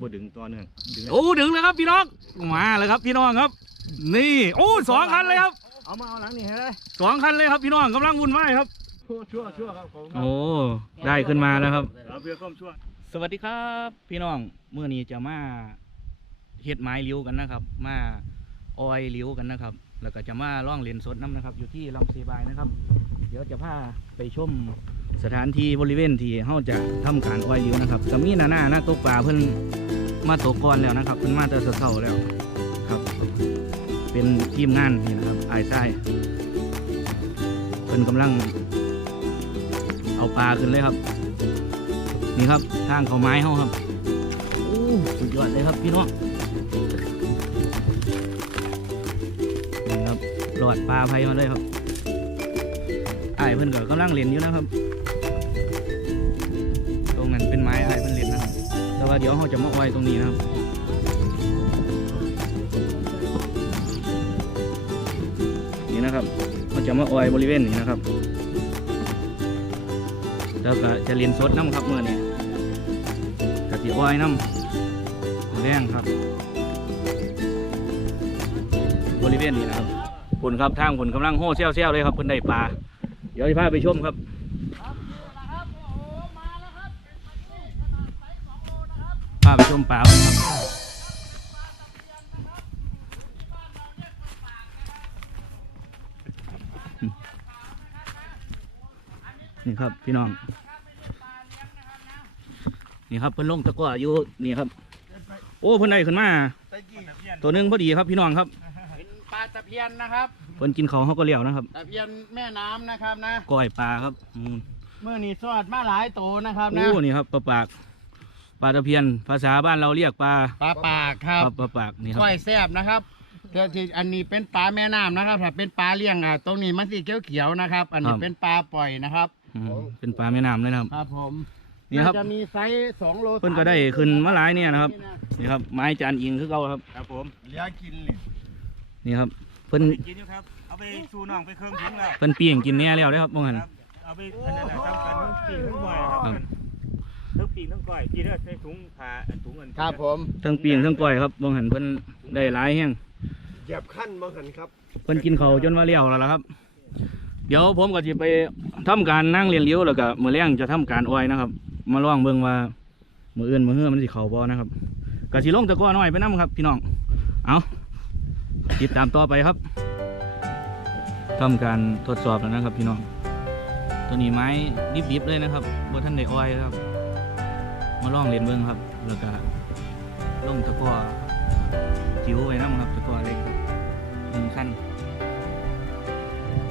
บ่ดึงตัวเนื่องดึงโอ้ดึงเลยครับพี่น้องมาเลยครับพี่น้องครับ นี่โอ้สองคันเลยครับเอามาเอาหลังนี่ให้เลยสองคันเลยครับพี่น้องกำลังวุ่นวายครับชั่วชั่วชั่วครับผมโอ้ได้ขึ้นมาแล้วครับเอาเพื่อความชั่วสวัสดีครับ พี่น้องเมื่อนี้จะมาเฮ็ดไม้ลิ้วกันนะครับ มาออยลิ้วกันนะครับ แล้วก็จะมาล่องเลนสดน้ำนะครับ อยู่ที่ลำเซบายนะครับ เดี๋ยวจะพาไปชม สถานที่บริเวณที่เขาจะทำการออยลิ้วนะครับก็มีหน้าหน้านักตกปลาเพิ่นมาตกก่อนแล้วนะครับเพิ่นมาแต่เช้าแล้วครับ เป็นทีมงานนี่นะครับอายไส้เพิ่นกำลัง เอาปลาขึ้นเลยครับ นี่ครับทางเขาไม้เขาครับโอ้สุดยอดเลยครับพี่น้องนี่ครับหลอดปลาไพมาเลยครับไอ้ายเพิ่นก็กำลังเล่นอยู่นะครับ เดี๋ยวเขาจะมาอ้อยตรงนี้นะครับนี่นะครับเขาจะมาอ้อยบริเวณนี้นะครับแล้วก็จะเรียนสดน้ำครับเมื่อนี้กะทิอ้อยน้ำแดงครับ บริเวณนี้นะครับผลครับทางผลกำลังโห่เซี่ยวๆเลยครับเพิ่นได้ปลาเดี๋ยวจะพาไปชมครับาไปชมปลาครับนี่ครับพี่น้อง นี่ครับเพิ่นลงตะกร้ออยู่นี่ครับ โอ้เพิ่นได้ขึ้นมา ตัวหนึงพอดีครับพี่น้องครับเป็นปลาตะเพียนนะครับ เพิ่นกินเขาวเขาก็เลี้ยวนะครับตะเพียนแม่น้ำนะครับนะก้อยปลาครับอืมเมื่อนี้สอดมาหลายโตนะครับนะโอ้นี่ครับปลาปาก ปลาตะเพียนภาษาบ้านเราเรียกปลาปลาปากครับปลาปลาปากนี่ครับก้อยแซบนะครับแต่ที่อันนี้เป็นปลาแม่น้ำนะครับถ้าเป็นปลาเลี้ยงอะตรงนี้มันสีเขียวๆนะครับ อันนี้เป็นปลาปล่อยนะครับ อืมเป็นปลาแม่น้ำเลยนะครับ ครับผมนี่ครับาจะมีไซส์สองโลเพิ่นก็ได้ขึ้นมาหลายเนี่ยนะครับนี่ครับไม้จานอิงคือเก่าครับครับผมเหลือกินเลยนี่ครับเพิ่นกินอยู่ครับ เอาไปสู่น้องไปเครื่องถุงแล้วเพิ่นปีงกินเนี่ยแล้วเด้อครับบ่หันครับเอาไปอันนั้นนะครับกันทั้งปีกทั้งก้อยครับครับ ทั้งปีกทั้งก้อยกินแล้วใช้ถุงผ้าอันถุงเงินครับผมทั้งปีงทั้งก้อยครับบ่หันเพิ่นได้หลายแฮงเหยียบขั้นมาหันครับเพิ่นกินเขาวจนว่าเลี้ยวแล้วล่ะครับ เดี๋ยวผมก็จะไปทำการนั่งเรียนเลี้ยวแล้วก็มื้อแรงจะทำการอ้อยนะครับ มาลองเบิ่งว่ามื้ออื่นมื้อเฮือมันสิเข้าบ่นะครับก็สิลงตะกร้อน้อยไปนํครับ พี่น้องเอาติดตามต่อไปครับทำการทดสอบแล้วนะครับ พี่น้องตัวนี้ไม้ดิบๆเลยนะครับบ่ทันได้อ้อยครับ มาลองเรียนเบิ่งครับ แล้วก็ลงตะกอจิ๋วไว้นํครับตะกอเล็กครับหนึ่งขั้น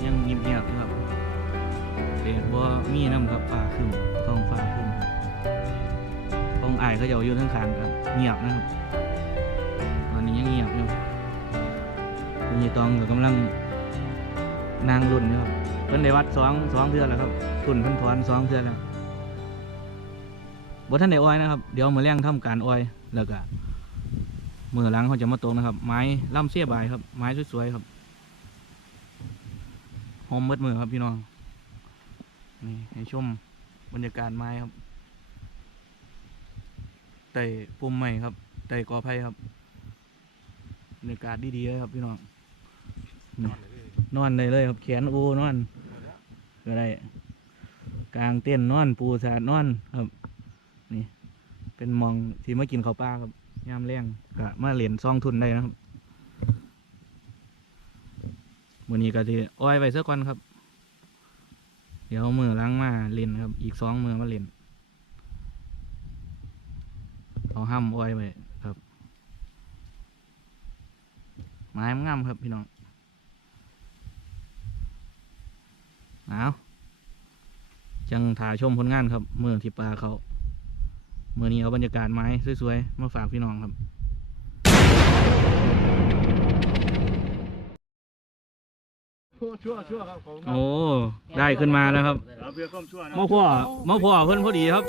ยังเงียบๆอยู่ครับเด็กบ่มีน้ำครับฟ้าขึ้นท้องฟ้าขึ้นท้องอายเขาจะอยู่ทั้งขางครับเงียบนะครับ ตอนนี้ยังเงียบอยู่คุณยายตองก็กำลังนางรุ่นอยู่ครับเพิ่นได้วัดสองสองเทือนแล้วครับทุนเพิ่นถอนสองเทือแล้ว บ่ท่านได้อ้อยนะครับเดี๋ยวมาแรงทำการอ้อยแล้วก็มือหลังเขาจะมาตรงนะครับ ไม้ล่ำเสียบายครับ ไม้สวยๆครับหอมเมดมือครับพี่น้องนี่ให้ชมบรรยากาศไม้ครับไต่ปุ่มใหม่ครับไต่กอไผ่ครับบรรยากาศดีๆเลยครับพี่น้องนี่นอนได้เลยครับแขนอูนอนก็ได้กลางเต้นนอนปูสาดนอนครับ เป็นมองที่มากินข้าวปลาครับยามแรงก็มาเหรียญซองทุนได้นะครับมือนี้ก็จะอ้อยไว้สักก่อนครับ เดี๋ยวมือล้างมาเล่นครับ อีกสองมือมาเล่นเอาห้ามอ้อยไว้ครับไม้มันงามครับพี่น้องเอาจังถ่ายชมผลงานครับมือที่ปลาเขา เมื่อนี้เอาบรรยากาศไม้สวยๆ มาฝากพี่น้องครับชั่วชั่วชั่วครับผมโอ้ได้ขึ้นมาแล้วครับเอาเพื่อความชั่วนะมาพ่อมาพ่อเพิ่นพอดีครับ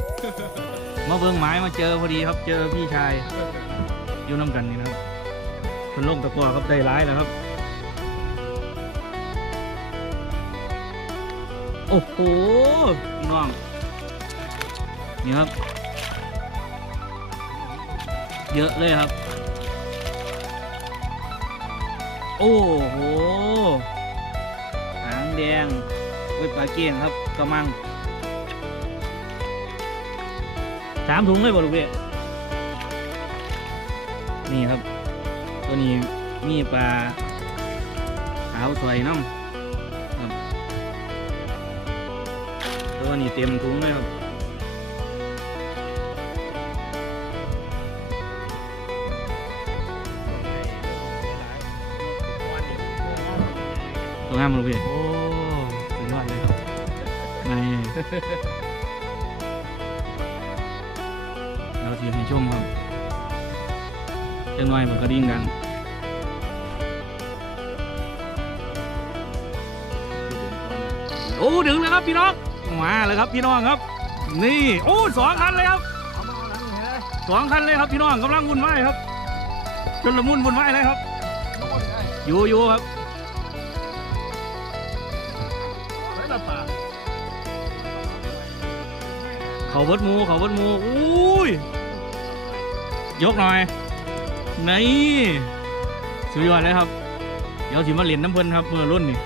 มาเบิ่งไม้มาเจอพอดีครับ เจอพี่ชายอยู่น้ำกันนี่นะครับเพิ่นลงตะกร้อครับได้ร้ายแล้วครับ โอ้โหพี่น้องนี่ครับ เยอะเลยครับ โอ้โห หางแดงไว้ยปลาเกียงครับกระมังสามถุงเลยบ่ลูกเบี้นี่ครับ ตัวนี้มีปลาขาวสวยน้ำครับตัวนี้เต็มถุงเลยครับ งามบ่ลูกเบี้ยโอ้สุดยอดเลยครับนี่เราทีให้ชมครับเจ้าน้อยมันก็ดิ้งดังโอ้ดึงเลยครับพี่น้องมาเลยครับพี่น้องครับ นี่โอ้สองคันเลยครับสองคันเลยครับพี่น้องกำลังวุ่นวายครับจนละมุนวุ่นวายเลยครับอยู่อยู่ครับ เขาเบิดมูเขาเบิดมูอุ้ยยกหน่อยนี่สุดยอดเลยครับ เดี๋ยวสิมาเหรียญน้ำเพิ่นครับเมื่อรุ่นนี่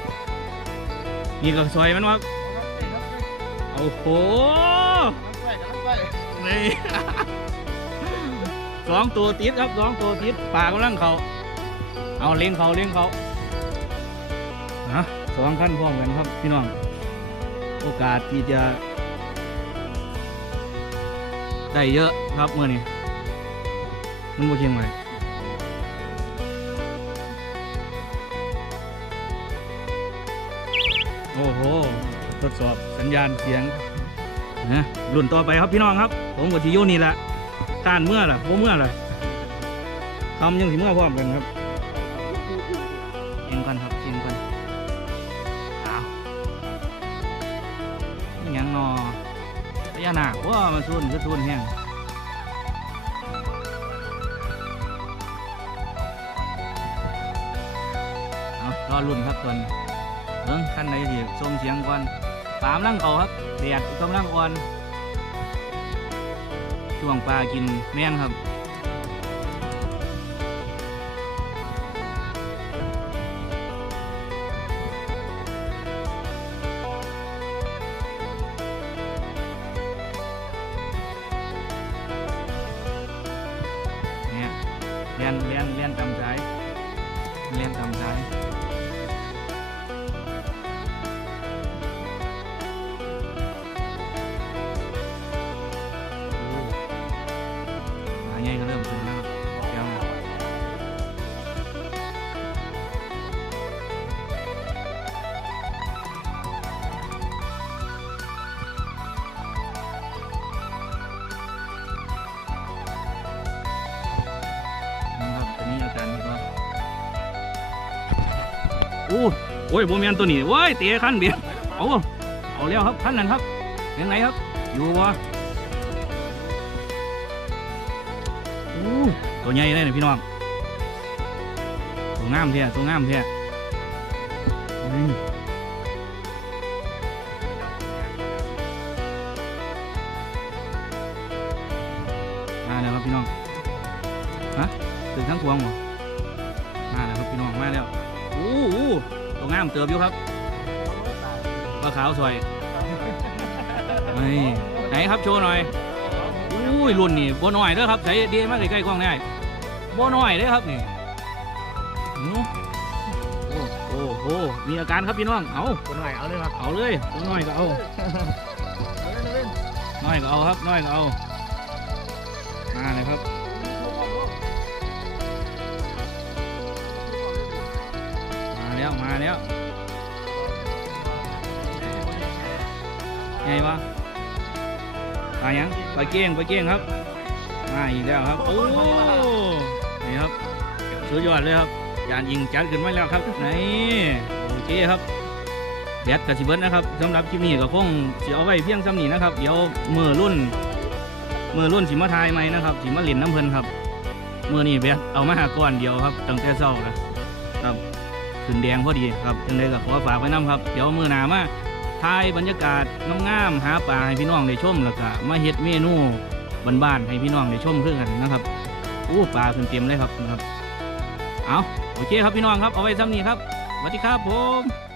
นี่ก็ซอยมันครับโอ้โหนี่สองตัวติดครับสองตัวติดปลากำลังเขาเอาเลี้ยงเขาเลี้ยงเขานะสองขั้นพร้อมกันครับพี่น้อง โอกาสที่จะได้เยอะครับเมื่อนี้มันบ่เชียงใหม่โอ้โห ทดสอบสัญญาณเสียงนะรุ่นต่อไปครับพี่น้องครับ ผมกับทีโยนี่แหละท่านเมื่อล่ะผมเมื่อล่ะทำยังสิเมื่อพร้อมกันครับ มันซุนคือซุนแห้งเอารอรุ่นครับตัวนี้เบิ้งขั้นไหนที่ส่งเสียงก่อนปามลังเขาครับแดดกำลังอ่อน ช่วงปลากินแมงครับ โอ้โอ้ยโบแมนตัวนี้โว้ยเตะขั้นเบียดเอาเอาแล้วครับขั้นนั้นครับยังไงครับ อยู่วะอู้ตัวใหญ่เลยนะพี่น้องตัวงามเท่ตัวงามเท่มาแล้วครับพี่น้องฮะถึงทั้งพวงบ่มาแล้วครับพี่น้องมาแล้ว ตัวงามเติบอยู่ครับปลาขาวสวยนี่ไหนครับโชว์หน่อยอุ้ยรุ่นนี่บัน้อยเด้อครับใส่ดีมากใกล้ๆกล้องได้บัน้อยเด้อครับนี่หือโอ้โอ้โอ้มีอาการครับพี่น้องเอาคนหน่อยเอาเลยครับเอาเลยตัวน้อยก็เอาน้อยก็เอาครับน้อยก็เอามาเลยครับ แล้วมาแล้วไงวะไปยังไปเก้งไปเก้งครับ มาอีกแล้วครับ โอ้นี่ครับสุดยอดเลยครับยานยิงจัดขึ้นมาแล้วครับนี่โอเคครับแบตกับสิเบิร์นะครับสำหรับคลิปนี้ก็คงจะเอาไว้เพียงซ้ำนี้นะครับ เดี๋ยวมือรุ่นมือรุ่นสิมาทายไหมนะครับสิมาเล่นน้ำเพลินครับมือนี้แบตเอามาหาก้อนเดียวครับตั้งแต่เช้าแล้วครับ ขึ้นแดงพอดีครับยังไงก็ขอฝากไว้น้ำครับ เดี๋ยวมือหนามาทายบรรยากาศงามๆหาปลาให้พี่น้องได้ชมแล้วก็มาเฮ็ดเมนูบ้านๆให้พี่น้องได้ชมเพื่อกันนะครับอู้ปลาขึ้นเต็มเลยครับนะครับ เอาโอเคครับพี่น้องครับเอาไว้ซ้ำนี้ครับสวัสดีครับผม